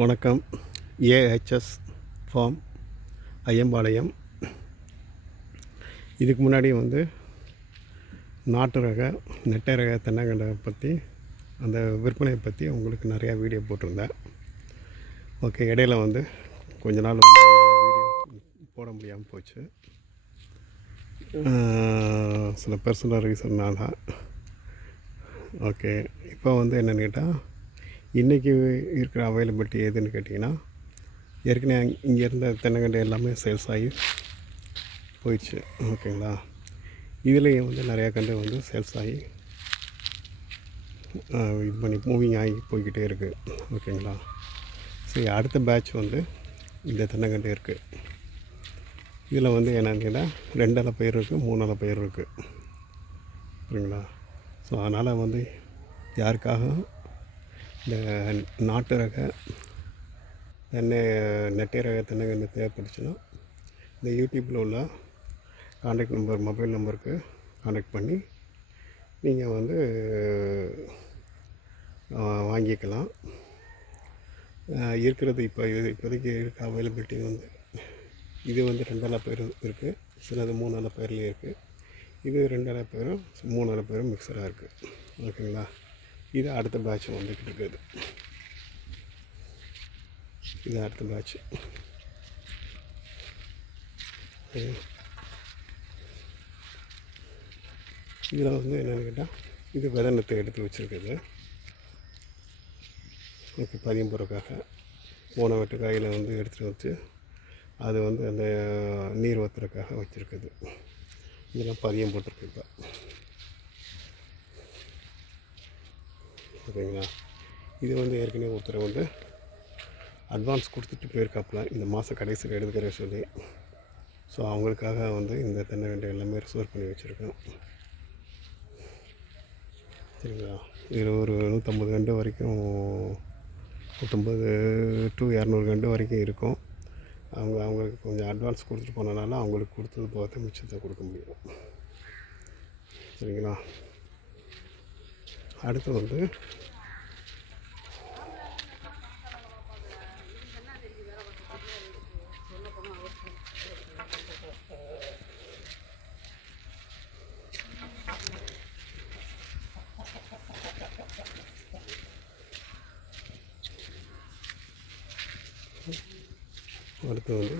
வணக்கம். AHS farm Aiyampalayam. இதுக்கு முன்னாடி நாட்டு ரக நெட்டை ரக தென்னங்கண்டை பற்றி அந்த விற்பனையை பற்றி உங்களுக்கு நிறையா வீடியோ போட்டிருந்தேன். ஓகே, இடையில கொஞ்ச நாள் என்னால் வீடியோ போட முடியாமல் போச்சு. சில பர்சனல் ரீசன்னால. ஓகே, இப்போ என்னென்னு கேட்டால், இன்றைக்கி இருக்கிற அவைலபிலிட்டி எதுன்னு கேட்டிங்கன்னா, ஏற்கனவே இங்கே இருந்த தென்னங்கண்டு எல்லாமே சேல்ஸ் ஆகி போயிடுச்சு. ஓகேங்களா, இதுலேயும் நிறையா கண்டு சேல்ஸ் ஆகி இது பண்ணி மூவிங் ஆகி போய்கிட்டே இருக்குது. ஓகேங்களா, சரி, அடுத்த பேட்ச் இந்த தென்னங்கண்டு இருக்குது. இதில் என்னென்னு கேட்டால் 2 அலை பயிர் இருக்குது, 3 அலை பயிர் இருக்குது. சரிங்களா, ஸோ அதனால் யாருக்காக இந்த நாட்டு ரக நெட்டை ரக தென்னங்கன்று தேவைப்பட்டுச்சுன்னா, இந்த யூடியூப்பில் உள்ள கான்டாக்ட் நம்பர், மொபைல் நம்பருக்கு கான்டாக்ட் பண்ணி நீங்கள் வாங்கிக்கலாம். இருக்கிறது இப்போதைக்கு இருக்க அவைலபிலிட்டி இது 2 அலை பயிர் இருக்குது, சிலது 3 அலை பயிர்லேயே இருக்குது. இது 2 அலை பயிரும் 3 அலை பயிரும் மிக்சராக இருக்குது. ஓகேங்களா, இது அடுத்த பேட்ச் வந்துக்கிட்டு இருக்குது. இது அடுத்த பேட்ச். இதில் என்னென்னு கேட்டால், இது விதனத்தை எடுத்து வச்சுருக்குது. ஓகே, பதியம் போடுறதுக்காக போன வெட்டு காயில் எடுத்துகிட்டு வச்சு அது அந்த நீர் வத்துறதுக்காக வச்சுருக்குது. இதெல்லாம் பதியம் போட்டிருக்கு இப்போ. ஓகேங்களா, இது ஏற்கனவே ஒருத்தர் அட்வான்ஸ் கொடுத்துட்டு போயிருக்காப்புல, இந்த மாதம் கடைசியில் எடுத்துக்கிற சொல்லி. ஸோ அவங்களுக்காக இந்த தென்னங்கண்டு எல்லாமே ரிசர்வ் பண்ணி வச்சுருக்கோம். சரிங்களா, இதில் ஒரு 150 கண்டு வரைக்கும், 150 to 200 கண்டு வரைக்கும் இருக்கும். அவங்களுக்கு கொஞ்சம் அட்வான்ஸ் கொடுத்துட்டு போனதுனால அவங்களுக்கு கொடுத்தது பார்த்து மிச்சத்தை கொடுக்க முடியும். சரிங்களா, அடுத்து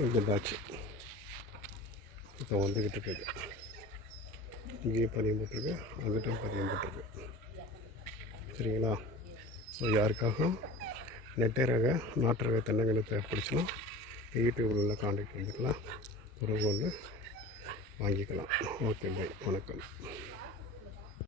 இந்த பேட்ச் இப்போ வந்துக்கிட்டு இருக்குது. இங்கேயும் பதியம் போட்டிருக்கு, அங்கிட்டும் பதியம் போட்டிருக்கு. சரிங்களா, ஸோ யாருக்காக நெட்டை ரக நாட்டு ரக தென்னங்கன்று தேவைப்படுச்சுன்னா யூடியூப்பில் உள்ள கான்டாக்ட் பண்ணிக்கலாம், தொடர்பு வாங்கிக்கலாம். ஓகே, பை, வணக்கம்.